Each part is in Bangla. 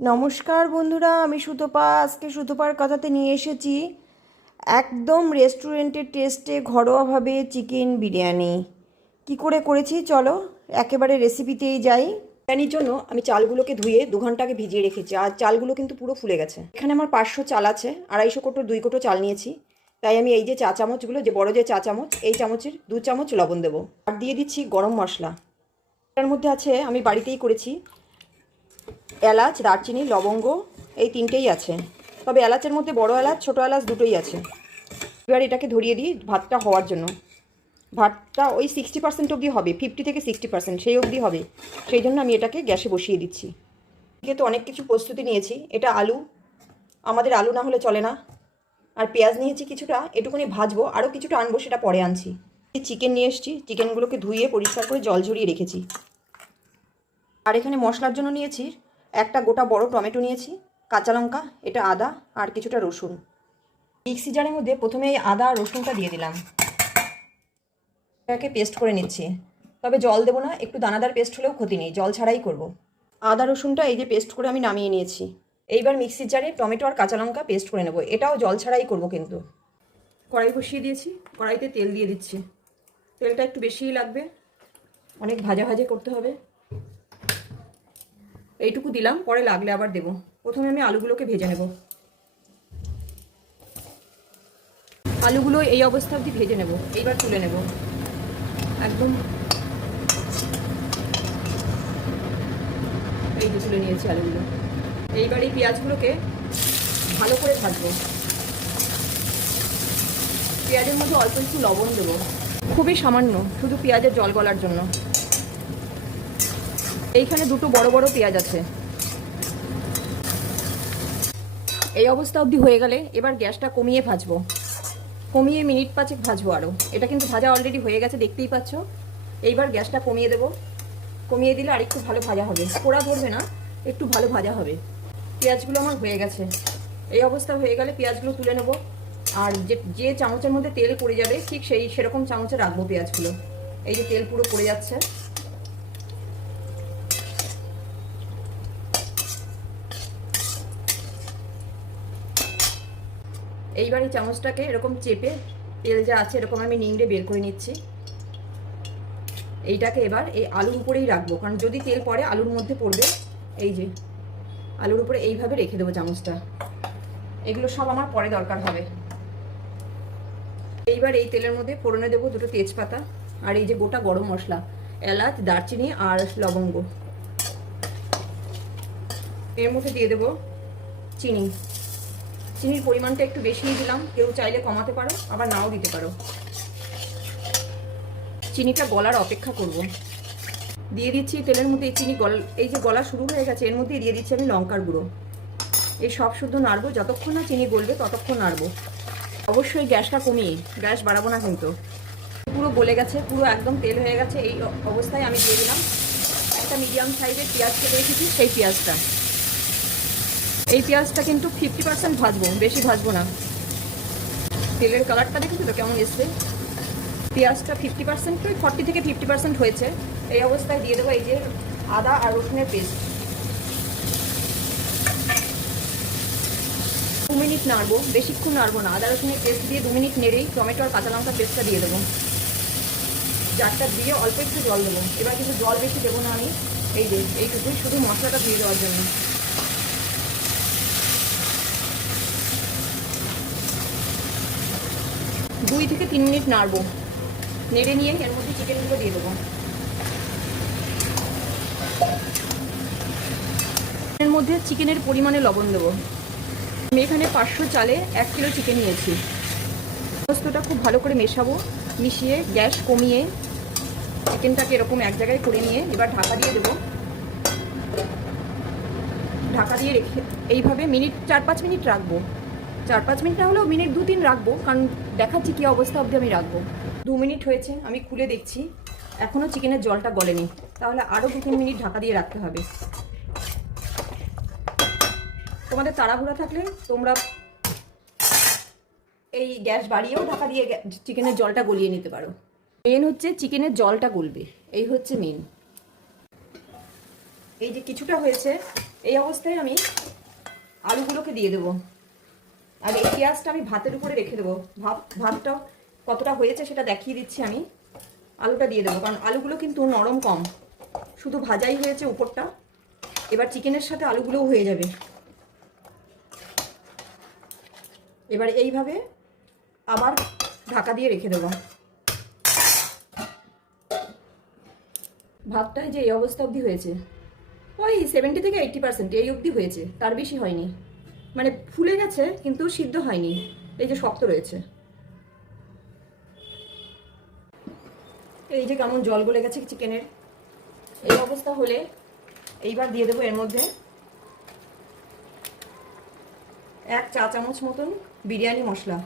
নমস্কার বন্ধুরা, আমি সুতপা। আজকে সুতপার কথাতে নিয়ে এসেছি একদম রেস্টুরেন্টের টেস্টে ঘরোয়াভাবে চিকেন বিরিয়ানি। কি করে করেছি চলো, একেবারে রেসিপিতেই যাই। বিরিয়ানির জন্য আমি চালগুলোকে ধুয়ে দু ঘণ্টা আগে ভিজিয়ে রেখেছি, আর চালগুলো কিন্তু পুরো ফুলে গেছে। এখানে আমার পাঁচশো চাল আছে, আড়াইশো কোটো, দুই কোটো চাল নিয়েছি। তাই আমি এই যে চা চামচগুলো, যে বড় যে চা চামচ, এই চামচের দু চামচ লবণ দেবো। আর দিয়ে দিচ্ছি গরম মশলা। এটার মধ্যে আছে, আমি বাড়িতেই করেছি এলাচ, দারচিনি, লবঙ্গ, এই তিনটেই আছে। তবে এলাচের মধ্যে বড় এলাচ, ছোটো এলাচ দুটোই আছে। এবার এটাকে ধরিয়ে দিই ভাতটা হওয়ার জন্য। ভাতটা ওই সিক্সটি পার্সেন্ট অবধি হবে ফিফটি থেকে সিক্সটি পার্সেন্ট সেই অবধি হবে। সেই জন্য আমি এটাকে গ্যাসে বসিয়ে দিচ্ছি। এদিকে তো অনেক কিছু প্রস্তুতি নিয়েছি। এটা আলু। আমাদের আলু না হলে চলে না। আর পেঁয়াজ নিয়েছি কিছুটা, এটুকুনি ভাজবো। আরও কিছুটা আনব, সেটা পরে আনছি। চিকেন নিয়ে এসেছি। চিকেনগুলোকে ধুয়ে পরিষ্কার করে জল ঝরিয়ে রেখেছি। আর এখানে মশলার জন্য নিয়েছি একটা গোটা বড় টমেটো নিয়েছি, কাঁচা লঙ্কা, এটা আদা আর কিছুটা রসুন। মিক্সি জারের মধ্যে প্রথমে এই আদা আর রসুনটা দিয়ে দিলাম। এটাকে পেস্ট করে নিচ্ছি। তবে জল দেবো না, একটু দানাদার পেস্ট হলেও ক্ষতি নেই, জল ছাড়াই করব। আদা, রসুনটা এই যে পেস্ট করে আমি নামিয়ে নিয়েছি। এইবার মিক্সির জারে টমেটো আর কাঁচা লঙ্কা পেস্ট করে নেব, এটাও জল ছাড়াই করব কিন্তু। কড়াই বসিয়ে দিয়েছি, কড়াইতে তেল দিয়ে দিচ্ছি। তেলটা একটু বেশিই লাগবে, অনেক ভাজা ভাজা করতে হবে। এইটুকু দিলাম, পরে লাগলে আবার দেব। প্রথমে আমি আলুগুলোকে ভেজে নেব। আলুগুলো এই অবস্থা অবধি ভেজে নেব, এইবার তুলে নেব। একদম এই যে তুলে নিয়েছি আলুগুলো। এইবার এই পেঁয়াজগুলোকে ভালো করে ভাজবো। পেঁয়াজের মধ্যে অল্প একটু লবণ দেবো। খুবই সামান্য, শুধু পেঁয়াজের জল গলার জন্য। এইখানে দুটো বড় বড় পেঁয়াজ আছে। এই অবস্থা অবধি হয়ে গেলে এবার গ্যাসটা কমিয়ে ভাজবো। কমিয়ে মিনিট পাঁচেক ভাজবো আরও এটা কিন্তু ভাজা অলরেডি হয়ে গেছে, দেখতেই পাচ্ছ? এইবার গ্যাসটা কমিয়ে দেবো। কমিয়ে দিলে আরেকটু ভালো ভাজা হবে। পোড়া ধরবে না, একটু ভালো ভাজা হবে। পেঁয়াজগুলো আমার হয়ে গেছে। এই অবস্থা হয়ে গেলে পেঁয়াজগুলো তুলে নেব। আর যে যে চামচের মধ্যে তেল পড়ে যাবে, ঠিক সেই সেরকম চামচে রাখব পেঁয়াজগুলো। এই যে তেল পুরো পড়ে যাচ্ছে। এইবার এই চামচটাকে এরকম চেপে তেল যা আছে এরকম আমি নিংড়ে বের করে নিচ্ছি। এইটাকে এবার এই আলুর উপরেই রাখব, কারণ যদি তেল পড়ে আলুর মধ্যে পড়বে, এই যে, আলুর উপরে এইভাবে রেখে দেবো চামচটা। এগুলো সব আমার পরে দরকার হবে। এইবার এই তেলের মধ্যে ফোড়নে দেবো দুটো তেজপাতা আর এই যে গোটা গরম মশলা, এলাচ, দারচিনি আর লবঙ্গ। এর মধ্যে দিয়ে দেবো চিনি। চিনির পরিমাণটা একটু বেশিই দিলাম। কেউ চাইলে কমাতে পারো, আবার নাও দিতে পারো। চিনিটা গলার অপেক্ষা করব। দিয়ে দিচ্ছি তেলের মধ্যে এই চিনি গল, এই যে গলা শুরু হয়ে গেছে, এর মধ্যে দিয়ে দিচ্ছি আমি লঙ্কার গুঁড়ো। এই সব শুদ্ধ নাড়বো, যতক্ষণ না চিনি গলবে ততক্ষণ নাড়বো। অবশ্যই গ্যাসটা কমিয়ে, গ্যাস বাড়াবো না কিন্তু। পুরো গলে গেছে, পুরো একদম তেল হয়ে গেছে, এই অবস্থায় আমি দিয়ে দিলাম। একটা মিডিয়াম সাইজের পেঁয়াজ কেটে রেখেছি, সেই পেঁয়াজটা। এই পেঁয়াজটা কিন্তু ফিফটি পার্সেন্ট ভাজবো, বেশি ভাজবো না। তেলের কালারটা দেখেছ তো কেমন এসছে? পেঁয়াজটা ফিফটি পার্সেন্ট ওই ফর্টি থেকে ফিফটি পার্সেন্ট হয়েছে। এই অবস্থায় দিয়ে দেবো এই যে আদা আর রসুনের পেস্ট। দু মিনিট নাড়বো, বেশিক্ষণ নাড়বো না। আদা রসুনের পেস্ট দিয়ে দু মিনিট নেড়েই টমেটো আর কাঁচা লঙ্কা পেস্টটা দিয়ে দেবো। জারটা দিয়ে অল্প একটু জল দেবো। এবার কিন্তু জল বেশি দেবো না আমি। এই যে, এইটুকুই শুধু মশলাটা দিয়ে দেওয়ার জন্য। দুই থেকে তিন মিনিট নাড়বো। নেড়ে নিয়ে এর মধ্যে চিকেনগুলো দিয়ে দেবো। এর মধ্যে চিকেনের পরিমাণে লবণ দেবো। আমি এখানে পাঁচশো চালে এক কিলো চিকেন নিয়েছি। সমস্তটা খুব ভালো করে মেশাবো, মিশিয়ে গ্যাস কমিয়ে চিকেনটাকে এরকম এক জায়গায় করে নিয়ে এবার ঢাকা দিয়ে দেবো। ঢাকা দিয়ে রেখে এইভাবে মিনিট চার পাঁচ মিনিট রাখব। চার পাঁচ মিনিট না হলেও মিনিট দু তিন রাখব, কারণ দেখাচ্ছি কী অবস্থা অবধি আমি রাখব। দু মিনিট হয়েছে, আমি খুলে দেখছি। এখনও চিকেনের জলটা গলেনি। তাহলে আরও দু তিন মিনিট ঢাকা দিয়ে রাখতে হবে। তোমাদের তাড়াহুড়া থাকলে তোমরা এই গ্যাস বাড়িয়েও ঢাকা দিয়ে চিকেনের জলটা গলিয়ে নিতে পারো। মেন হচ্ছে চিকেনের জলটা গলবে। এই হচ্ছে মেন। এই যে কিছুটা হয়েছে, এই অবস্থায় আমি আলুগুলোকে দিয়ে দেবো। আর এই পেঁয়াজটা আমি ভাতের উপরে রেখে দেবো। ভাত ভাতটা কতটা হয়েছে সেটা দেখিয়ে দিচ্ছি আমি। আলুটা দিয়ে দেবো, কারণ আলুগুলো কিন্তু নরম কম। শুধু ভাজাই হয়েছে উপরটা। এবার চিকেনের সাথে আলুগুলোও হয়ে যাবে। এবার এইভাবে আবার ঢাকা দিয়ে রেখে দেবো। ভাতটায় যে এই অবস্থা অবধি হয়েছে। ওই সেভেন্টি থেকে এইটটি পার্সেন্ট এই অবধি হয়েছে। তার বেশি হয়নি। মানে ফুলে গেছে, কিন্তু সিদ্ধ হয়নি। এই যে শক্ত রয়েছে। এই যে কেমন জল গলে গেছে চিকেনের। এই অবস্থা হলে এইবার দিয়ে দেবো এর মধ্যে এক চা চামচ মতন বিরিয়ানি মশলা।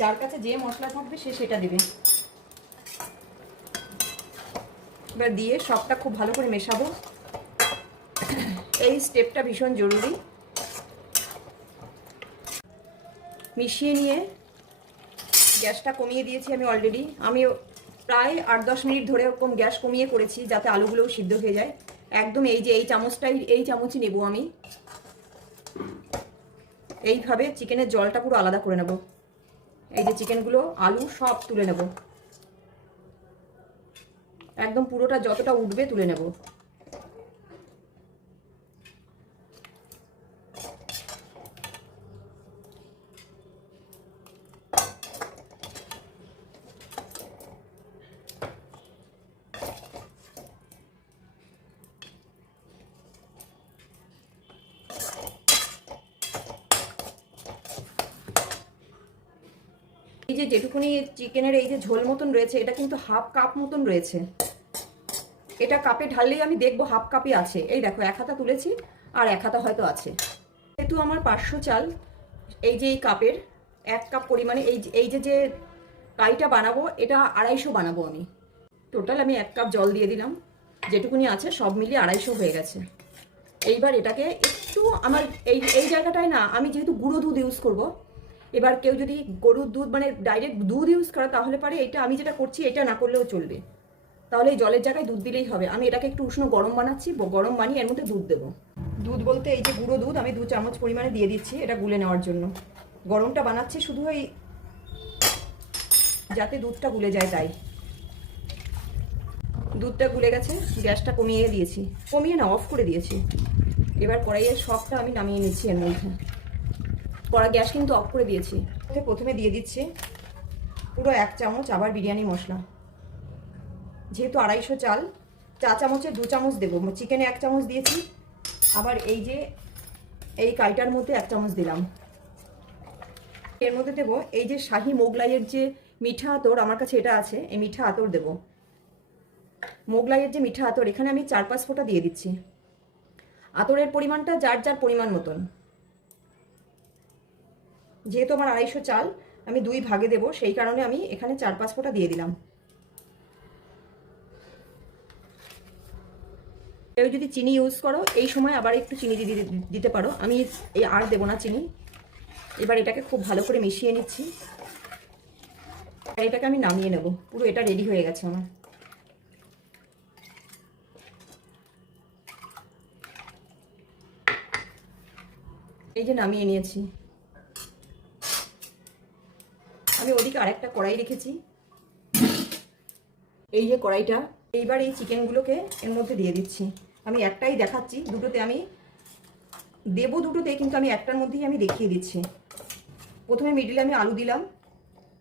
যার কাছে যে মশলা থাকবে সে সেটা দেবে। এবার দিয়ে সবটা খুব ভালো করে মেশাবো। এই স্টেপটা ভীষণ জরুরি। মিশিয়ে নিয়ে গ্যাসটা কমিয়ে দিয়েছি আমি অলরেডি আমি প্রায় আট দশ মিনিট ধরে ওরকম গ্যাস কমিয়ে করেছি যাতে আলুগুলোও সিদ্ধ হয়ে যায়। একদম এই যে এই চামচটাই, এই চামচই নেব আমি। এইভাবে চিকেনের জলটা পুরো আলাদা করে নেব। এই যে চিকেনগুলো, আলু সব তুলে নেব। একদম পুরোটা যতটা উঠবে তুলে নেব। যে যেটুকুনি চিকেনের এই যে ঝোল মতন রয়েছে, এটা কিন্তু হাফ কাপ মতন রয়েছে। এটা কাপে ঢাললেই আমি দেখব হাফ কাপই আছে। এই দেখো, এক হাতা তুলেছি আর এক হাতা হয়তো আছে। যেহেতু আমার পাঁচশো চাল, এই যে এই কাপের এক কাপ পরিমাণে, এই এই যে যে কাইটা বানাবো, এটা আড়াইশো বানাবো আমি। টোটাল আমি এক কাপ জল দিয়ে দিলাম। যেটুকুনি আছে সব মিলিয়ে আড়াইশো হয়ে গেছে। এইবার এটাকে একটু আমার, এই এই জায়গাটায় না, আমি যেহেতু গুঁড়ো দুধ ইউজ করব এবার কেউ যদি গরুর দুধ মানে ডাইরেক্ট দুধ ইউজ করে, তাহলে পারে এটা আমি যেটা করছি, এটা না করলেও চলবে। তাহলে এই জলের জায়গায় দুধ দিলেই হবে। আমি এটাকে একটু উষ্ণ গরম বানাচ্ছি গরম বানিয়ে এর মধ্যে দুধ দেবো। দুধ বলতে এই যে গুঁড়ো দুধ, আমি দু চামচ পরিমাণে দিয়ে দিচ্ছি, এটা গুলে নেওয়ার জন্য। গরমটা বানাচ্ছি শুধু ওই যাতে দুধটা গুলে যায় তাই। দুধটা গুলে গেছে, গ্যাসটা কমিয়ে দিয়েছি। কমিয়ে না অফ করে দিয়েছি। এবার কড়াইয়ের সবটা আমি নামিয়ে নিচ্ছি এর মধ্যে। কড়া গ্যাস কিন্তু অফ করে দিয়েছি। প্রথমে দিয়ে দিচ্ছি। পুরো এক চামচ আবার বিরিয়ানি মশলা। যেহেতু আড়াইশো চাল, চা চামচে দু চামচ দেবো। চিকেনে এক চামচ দিয়েছি। আবার এই যে, এই কাইটার মধ্যে এক চামচ দিলাম। এর মধ্যে দেবো এই যে শাহি মোগলাইয়ের যে মিঠা আতর, আমার কাছে এটা আছে, এই মিঠা আতর দেবো। মোগলাইয়ের যে মিঠা আতর, এখানে আমি চার পাঁচ ফোঁটা দিয়ে দিচ্ছি। আতরের পরিমাণটা যার যার পরিমাণ মতন। যেহেতু আমার আড়াইশো চাল, আমি দুই ভাগে দেব, সেই কারণে আমি এখানে চার পাঁচ ফোঁটা দিয়ে দিলাম। কেউ যদি চিনি ইউজ করো, এই সময় আবার একটু চিনি দিয়ে দিতে- পারো। আমি এই আর দেবো না চিনি। এবার এটাকে খুব ভালো করে মিশিয়ে নিচ্ছি। এটাকে আমি নামিয়ে নেব। পুরো এটা রেডি হয়ে গেছে আমার। এই যে নামিয়ে নিয়েছি। আমি ওদিকে আরেকটা কড়াই রেখেছি। এই যে কড়াইটা, এইবার এই চিকেনগুলোকে এর মধ্যে দিয়ে দিচ্ছি। আমি একটাই দেখাচ্ছি, দুটোতে আমি দেবো দুটোতে, কিন্তু আমি একটার মধ্যেই আমি দেখিয়ে দিচ্ছি। প্রথমে মিডিলে আমি আলু দিলাম,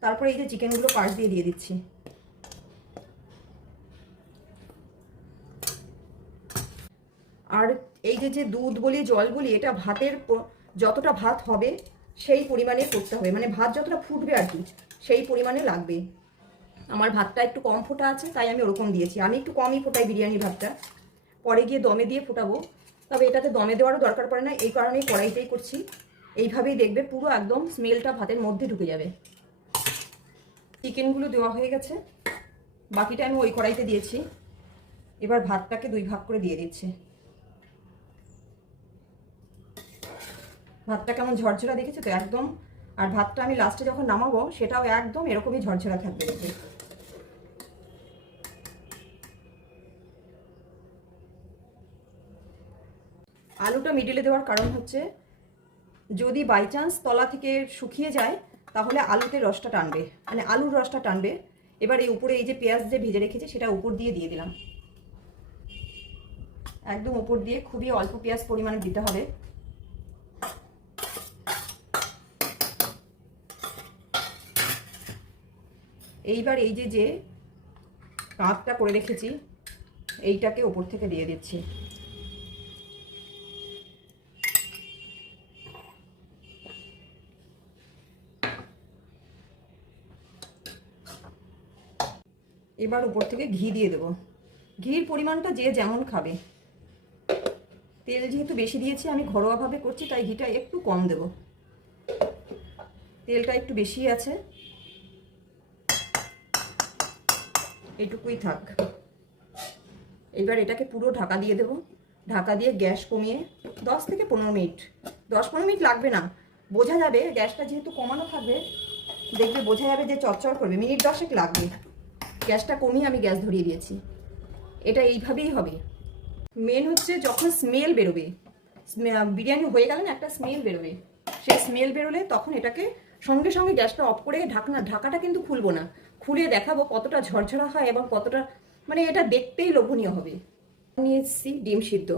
তারপরে এই যে চিকেনগুলো পাশ দিয়ে দিয়ে দিচ্ছি। আর এই যে যে দুধ বলি, জল বলি, এটা ভাতের যতটা ভাত হবে সেই পরিমাণে করতে হবে। মানে ভাত যতটা ফুটবে আর কি, সেই পরিমাণে লাগবে। আমার ভাতটা একটু কম ফোটা আছে, তাই আমি ওরকম দিয়েছি। আমি একটু কমই ফোটাই বিরিয়ানি ভাতটা। পরে গিয়ে দমে দিয়ে ফোটাবো। তবে এটাতে দমে দেওয়ারও দরকার পড়ে না, এই কারণেই কড়াইতেই করছি। এইভাবেই দেখবে পুরো একদম স্মেলটা ভাতের মধ্যে ঢুকে যাবে। চিকেনগুলো দেওয়া হয়ে গেছে। বাকিটা আমি ওই কড়াইতে দিয়েছি। এবার ভাতটাকে দুই ভাগ করে দিয়ে দিচ্ছি। ভাতটা কেমন ঝরঝরা দেখেছ তো? একদম। আর ভাতটা আমি লাস্টে যখন নামাবো, সেটাও একদম এরকমই ঝরঝরা থাকবে দেখবে। আলুটা মিডিলে দেওয়ার কারণ হচ্ছে, যদি বাই চান্স তলা থেকে শুকিয়ে যায়, তাহলে আলুতে রসটা টানবে। মানে আলুর রসটা টানবে। এবার এই উপরে এই যে পেঁয়াজ যে ভেজে রেখেছি, সেটা উপর দিয়ে দিয়ে দিলাম। একদম উপর দিয়ে খুবই অল্প পেঁয়াজ পরিমাণে দিতে হবে। এইবার এই যে যে কাঁধটা করে রেখেছি, এইটাকে ওপর থেকে দিয়ে দিচ্ছি। এবার উপর থেকে ঘি দিয়ে দেবো। ঘির পরিমাণটা যে যেমন খাবে। তেল যেহেতু বেশি দিয়েছি, আমি ঘরোয়াভাবে করছি, তাই ঘিটা একটু কম দেব। তেলটা একটু বেশি আছে। এইটুকুই থাক। এবার এটাকে পুরো ঢাকা দিয়ে দেবো। ঢাকা দিয়ে গ্যাস কমিয়ে দশ থেকে পনেরো মিনিট, দশ পনেরো মিনিট লাগবে না। বোঝা যাবে গ্যাসটা যেহেতু কমানো থাকবে, দেখবে বোঝা যাবে যে চচ্চড় করবে। মিনিট দশেক লাগবে। গ্যাসটা কমিয়ে আমি গ্যাস ধরিয়ে দিয়েছি। এটা এইভাবেই হবে। মেন হচ্ছে যখন স্মেল বেরোবে বিরিয়ানি হয়ে গেলে না একটা স্মেল বেরোবে। সেই স্মেল বেরোলে তখন এটাকে সঙ্গে সঙ্গে গ্যাসটা অফ করে ঢাকনা ঢাকাটা কিন্তু খুলবো না। খুলে দেখাবো কতটা ঝরঝরা হয় এবং কতটা মানে এটা দেখতেই লোভনীয় হবে। নিয়ে এসেছি ডিম সিদ্ধ।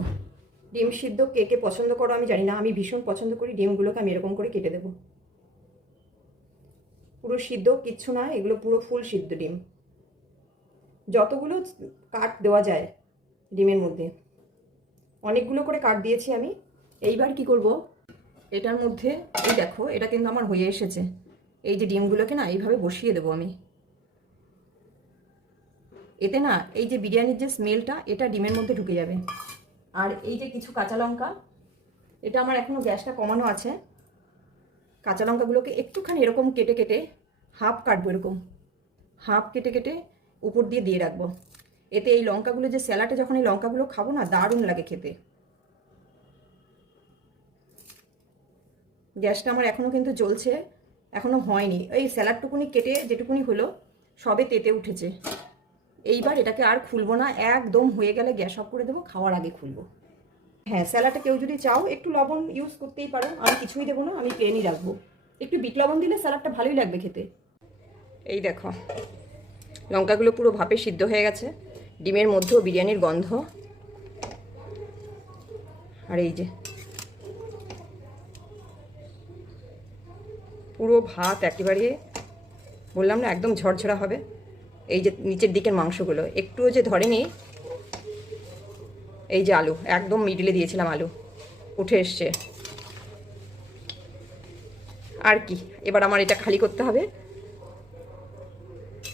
ডিম সিদ্ধ কে কে পছন্দ করো আমি জানি না, আমি ভীষণ পছন্দ করি, ডিমগুলোকে আমি এরকম করে কেটে দেবো। পুরো সিদ্ধ, কিচ্ছু না, এগুলো পুরো ফুল সিদ্ধ ডিম। যতগুলো কাট দেওয়া যায় ডিমের মধ্যে। অনেকগুলো করে কাট দিয়েছি আমি। এইবার কি করব? এটার মধ্যে, এই দেখো, এটা কিন্তু আমার হয়ে এসেছে। এই যে ডিমগুলোকে না, এইভাবে বসিয়ে দেবো আমি। এতে না, এই যে বিরিয়ানির যে স্মেলটা এটা ডিমের মধ্যে ঢুকে যাবে। আর এই যে কিছু কাঁচা লঙ্কা, এটা আমার এখনও গ্যাসটা কমানো আছে। কাঁচা লঙ্কাগুলোকে একটুখানি এরকম কেটে কেটে হাফ কাটবো এরকম। হাফ কেটে কেটে উপর দিয়ে দিয়ে রাখব। এতে এই লঙ্কাগুলো যে স্যালাডে যখন এই লঙ্কাগুলো খাব না, দারুণ লাগে খেতে। গ্যাসটা আমার এখনও কিন্তু জ্বলছে এখনও হয়নি। এই স্যালাডটুকুনি কেটে যেটুকুনি হলো, সবে তেতে উঠেছে। এইবার এটাকে আর খুলবো না, একদম হয়ে গেলে গ্যাস অফ করে দেবো, খাওয়ার আগে খুলবো। হ্যাঁ স্যালাডটা কেউ যদি চাও, একটু লবণ ইউজ করতেই পারো, আমি কিছুই দেবো না, আমি প্লেনই রাখব। একটু বিট লবণ দিলে স্যালাডটা ভালোই লাগবে খেতে। এই দেখো, লঙ্কাগুলো পুরো ভাপে সিদ্ধ হয়ে গেছে, ডিমের মধ্যেও বিরিয়ানির গন্ধ। আর এই যে, পুরো ভাত একেবারে, বললাম না, একদম ঝরঝরা হবে। এই যে নিচের দিকের মাংসগুলো, একটুও যে ধরেনি, এই যে আলু, একদম মিডিলে দিয়েছিলাম আলু, উঠে এসছে। আর কি, এবার আমার এটা খালি করতে হবে।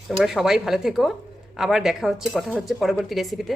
তোমরা সবাই ভালো থেকো, আবার দেখা হচ্ছে, কথা হচ্ছে পরবর্তী রেসিপিতে